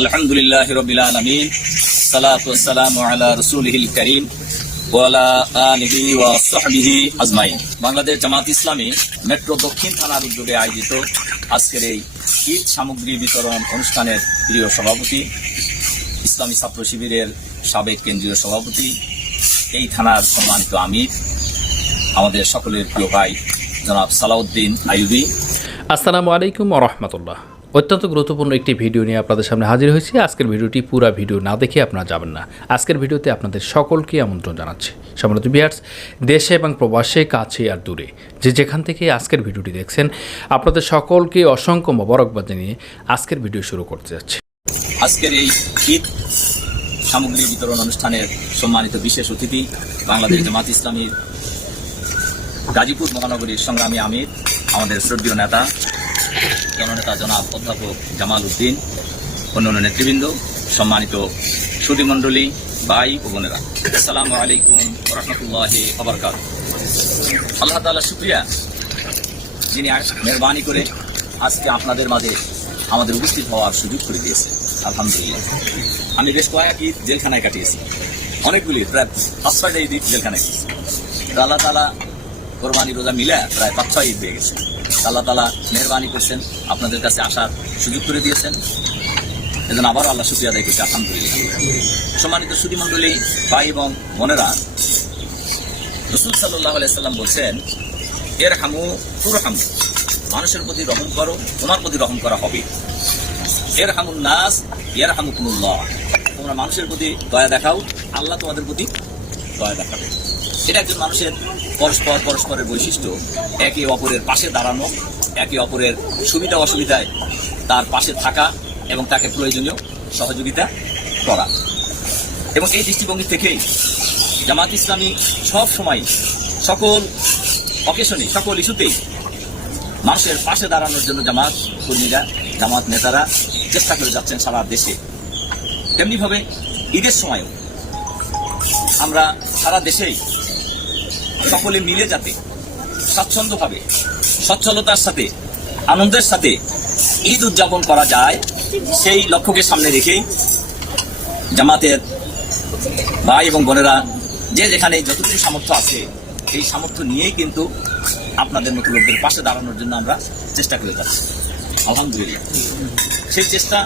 আলহামদুলিল্লাহ রবিল আলমিন সালাতাম আলা রসুলহিল করিম বাংলাদেশ জামাত ইসলামী মেট্রো দক্ষিণ থানার উদ্যোগে আয়োজিত আজকের এই ঈদ সামগ্রী বিতরণ অনুষ্ঠানের প্রিয় সভাপতি, ইসলামী ছাত্র শিবিরের সাবেক কেন্দ্রীয় সভাপতি, এই থানার সম্মানিত আমির, আমাদের সকলের প্রিয় ভাই জনাব সালাউদ্দিন আইয়ুবী। আসসালামু আলাইকুম রহমতুল্লাহ। অত্যন্ত গুরুত্বপূর্ণ একটি ভিডিও নিয়ে আপনাদের সামনে হাজির হয়েছি। আজকের ভিডিওটি পুরো ভিডিও না দেখে আপনারা যাবেন না। আজকের ভিডিওতে আপনাদের সকলকে আমন্ত্রণ জানাচ্ছি। সম্মানিত বিয়ার্স দেশে এবং প্রবাসে, কাছে আর দূরে যে যেখান থেকে আজকের ভিডিওটি দেখছেন, আপনাদের সকলকে অসংখ্য মোবারকবাদ জানিয়ে আজকের ভিডিও শুরু করতে যাচ্ছি। আজকের এই ঈদ সামগ্রী বিতরণ অনুষ্ঠানের সম্মানিত বিশেষ অতিথি বাংলাদেশ জামাত ইসলামীর গাজীপুর মহানগরীর সংগ্রামী আমির, আমাদের শ্রদ্ধীয় নেতা জননেতা জনাব অধ্যাপক জামাল উদ্দিন, অন্যান্য নেতৃবৃন্দ, সম্মানিত সুদীমণ্ডলী ভাই ও বোনেরা। আসসালামু আলাইকুম রহমতুল্লাহ আবরকাত আল্লাহ তাআলা শুক্রিয়া যিনি মেহরবানি করে আজকে আপনাদের মাঝে আমাদের উপস্থিত হওয়ার সুযোগ করে দিয়েছে আলহামদুলিল্লাহ। আমি বেশ কয়েক ঈদ জেলখানায় কাটিয়েছি। অনেকগুলি, প্রায় পাঁচ ছয়টা ঈদ জেলখানায়। গেছি আল্লাহ তালা কোরবানি রোজা মিলে প্রায় পাঁচ ছয় ঈদ হয়ে গেছে। আল্লাহ তালা মেহরবানি করছেন, আপনাদের কাছে আসার সুযোগ করে দিয়েছেন। এজন্য আবারও আল্লাহ শুক্রিয়া আদায় করছি, আলহামদুলিল্লাহ। সম্মানিত সুদীমণ্ডলী ভাই এবং বোনেরা, রসুল সাল্লাহ সাল্লাম বলছেন, এর হামু তুর হামু, মানুষের প্রতি রহম করো, তোমার প্রতি রহম করা হবে। এর হামুন নাস এর হামুকুমুল্লাহ তোমরা মানুষের প্রতি দয়া দেখাও, আল্লাহ তোমাদের প্রতি দয়া দেখাবে। এটা একজন মানুষের পরস্পর পরস্পরের বৈশিষ্ট্য। একে অপরের পাশে দাঁড়ানো, একে অপরের সুবিধা অসুবিধায় তার পাশে থাকা এবং তাকে প্রয়োজনীয় সহযোগিতা করা। এবং এই দৃষ্টিভঙ্গি থেকেই জামাত ইসলামী সব সময় সকল অকেশনে সকল ইস্যুতেই মানুষের পাশে দাঁড়ানোর জন্য জামাত কর্মীরা জামাত নেতারা চেষ্টা করে যাচ্ছেন সারা দেশে। তেমনিভাবে ঈদের সময়ও আমরা সারা দেশেই সকলে মিলে যাতে স্বাচ্ছন্দ্যভাবে, সচ্ছলতার সাথে, আনন্দের সাথে ঈদ উদযাপন করা যায়, সেই লক্ষ্যকে সামনে রেখেই জামাতের ভাই এবং বোনেরা যে যেখানে যতটুকু সামর্থ্য আছে, সেই সামর্থ্য নিয়েই কিন্তু আপনাদের মতো লোকদের পাশে দাঁড়ানোর জন্য আমরা চেষ্টা করে যাচ্ছি। আলহামদুলিল্লাহ। সেই চেষ্টা,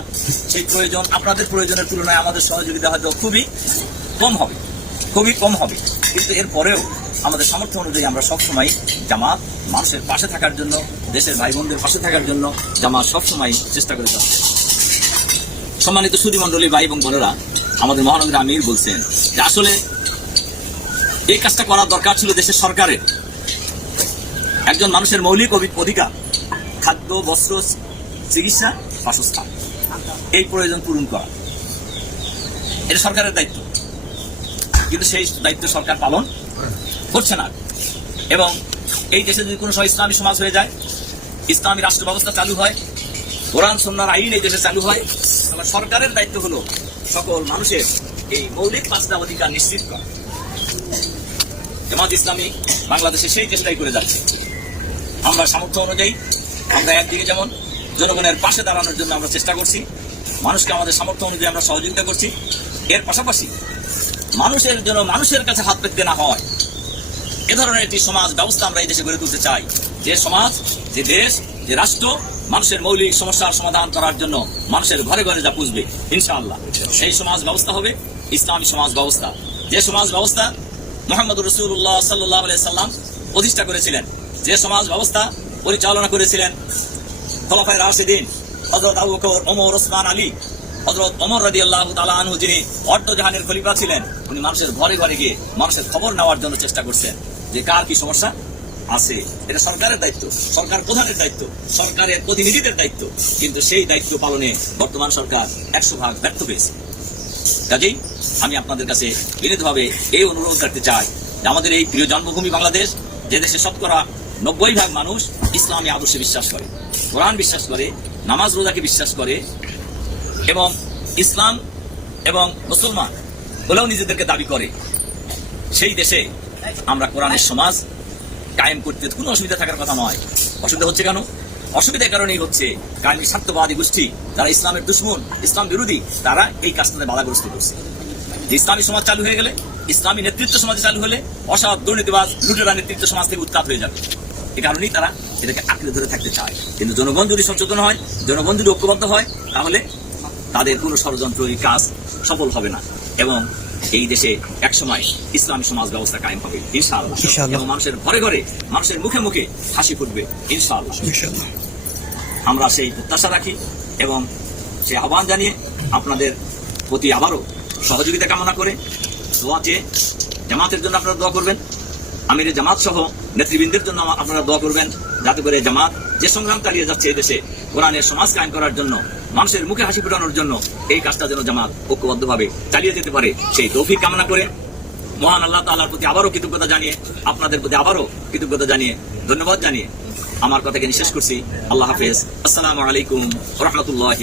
সেই প্রয়োজন, আপনাদের প্রয়োজনের তুলনায় আমাদের সহযোগিতা হয়তো খুবই কম হবে। খুবই কম হবে। কিন্তু এর পরেও আমাদের সামর্থ্য অনুযায়ী আমরা সবসময় জামাত মানুষের পাশে থাকার জন্য, দেশের ভাই বোনদের পাশে থাকার জন্য জামাত সবসময় চেষ্টা করে যাচ্ছে। সম্মানিত সুদীমণ্ডলী ভাই এবং বোনেরা, আমাদের মহানগর আমির বলছেন যে আসলে এই কাজটা করার দরকার ছিল দেশের সরকারের। একজন মানুষের মৌলিক অধিকার, খাদ্য, বস্ত্র, চিকিৎসা, বাসস্থান। এই প্রয়োজন পূরণ করা। এটা সরকারের দায়িত্ব। কিন্তু সেই দায়িত্ব সরকার পালন করছে না। এবং এই দেশে যদি কোনো ইসলামী সমাজ হয়ে যায়, ইসলামী রাষ্ট্র ব্যবস্থা চালু হয়, কোরআন সন্ন্যার আইন এই দেশে চালু হয়, তাহলে সরকারের দায়িত্ব হলো সকল মানুষের এই মৌলিক পাঁচটা অধিকার নিশ্চিত করা। জামাত ইসলামী বাংলাদেশে সেই চেষ্টাই করে যাচ্ছে। আমরা সামর্থ্য অনুযায়ী, আমরা একদিকে যেমন জনগণের পাশে দাঁড়ানোর জন্য আমরা চেষ্টা করছি, মানুষকে আমাদের সামর্থ্য অনুযায়ী আমরা সহযোগিতা করছি, এর পাশাপাশি মানুষের জন্য মানুষের কাছে হাত পেতে না হয়। এ ধরনের একটি সমাজ ব্যবস্থা আমরা এই দেশে গড়ে তুলতে চাই। যে সমাজ, যে দেশ, যে রাষ্ট্র মানুষের মৌলিক সমস্যার সমাধান করার জন্য মানুষের ঘরে ঘরে যা পুষবে, ইনশাআল্লাহ। সেই সমাজ ব্যবস্থা হবে, ইসলামী সমাজ ব্যবস্থা। যে সমাজ ব্যবস্থা মোহাম্মদ রসুল্লাহ সাল্লাহ সাল্লাম প্রতিষ্ঠা করেছিলেন, যে সমাজ ব্যবস্থা পরিচালনা করেছিলেন খলাফায় রাশেদিন হজরত আবু বকর, ওমর, ওসমান, আলী হজরত ওমর রাজি আল্লাহ আনহু যিনি অর্ধজাহানের খলিফা ছিলেন, উনি মানুষের ঘরে ঘরে গিয়ে মানুষের খবর নেওয়ার জন্য চেষ্টা করছেন যে কার কি সমস্যা আছে। এটা সরকারের দায়িত্ব, সরকার প্রধানের দায়িত্ব, সরকারের প্রতিনিধিদের দায়িত্ব, কিন্তু সেই দায়িত্ব পালনে বর্তমান সরকার একশো ভাগ ব্যর্থ হয়েছে। কাজেই আমি আপনাদের কাছে বিনীতভাবে এই অনুরোধ করতে চাই যে আমাদের এই প্রিয় জন্মভূমি বাংলাদেশ, যে দেশে শতকরা নব্বই ভাগ মানুষ ইসলামী আদর্শে বিশ্বাস করে, কোরআন বিশ্বাস করে, নামাজ রোজাকে বিশ্বাস করে এবং ইসলাম এবং মুসলমান বলেও নিজেদেরকে দাবি করে। সেই দেশে আমরা কোরআনের সমাজ কায়েম করতে কোনো অসুবিধা থাকার কথা নয়। অসুবিধা হচ্ছে কেন? অসুবিধার কারণেই হচ্ছে কারণী স্বার্থবাদী গোষ্ঠী, যারা ইসলামের দুশ্মন, ইসলাম বিরোধী, তারা এই কাজটাতে বাধাগ্রস্ত করছে ইসলামী সমাজ চালু হয়ে গেলে, ইসলামী নেতৃত্ব সমাজে চালু হলে অসৎ, দুর্নীতিবাজ, লুটেরা নেতৃত্ব সমাজ থেকে উৎখাত হয়ে যাবে। এ কারণেই তারা এটাকে আঁকড়ে ধরে থাকতে চায়। কিন্তু জনগণ যদি সচেতন হয়, জনগণ যদি ঐক্যবদ্ধ হয়, তাহলে তাদের কোনো ষড়যন্ত্র এই কাজ সফল হবে না। এবং এই দেশে একসময় ইসলামী সমাজ ব্যবস্থা কায়েম হবে ইনশাআল্লাহ। এবং মানুষের ঘরে ঘরে মানুষের মুখে মুখে হাসি ফুটবে ইনশাআল্লাহ। আমরা সেই প্রত্যাশা রাখি এবং সেই আহ্বান জানিয়ে আপনাদের প্রতি আবারও সহযোগিতা কামনা করে দোয়া চেয়ে জামাতের জন্য আপনারা দোয়া করবেন। আমির জামাত সহ নেতৃবৃন্দের জন্য আপনারা দোয়া করবেন যাতে করে জামাত যে সংগ্রাম চালিয়ে যাচ্ছে এদেশে কোরআনের সমাজ কায়েম করার জন্য, মানুষের মুখে হাসি ফোটানোর জন্য এই কাজটা যেন জামাত ঐক্যবদ্ধভাবে চালিয়ে যেতে পারে। সেই তৌফিক কামনা করে মহান আল্লাহ তাআলার প্রতি আবারও কৃতজ্ঞতা জানিয়ে, আপনাদের প্রতি আবারও কৃতজ্ঞতা জানিয়ে, ধন্যবাদ জানিয়ে আমার কথাকে নিঃশেষ করছি। আল্লাহ হাফেজ। আসসালামু আলাইকুম রহমতুল্লাহ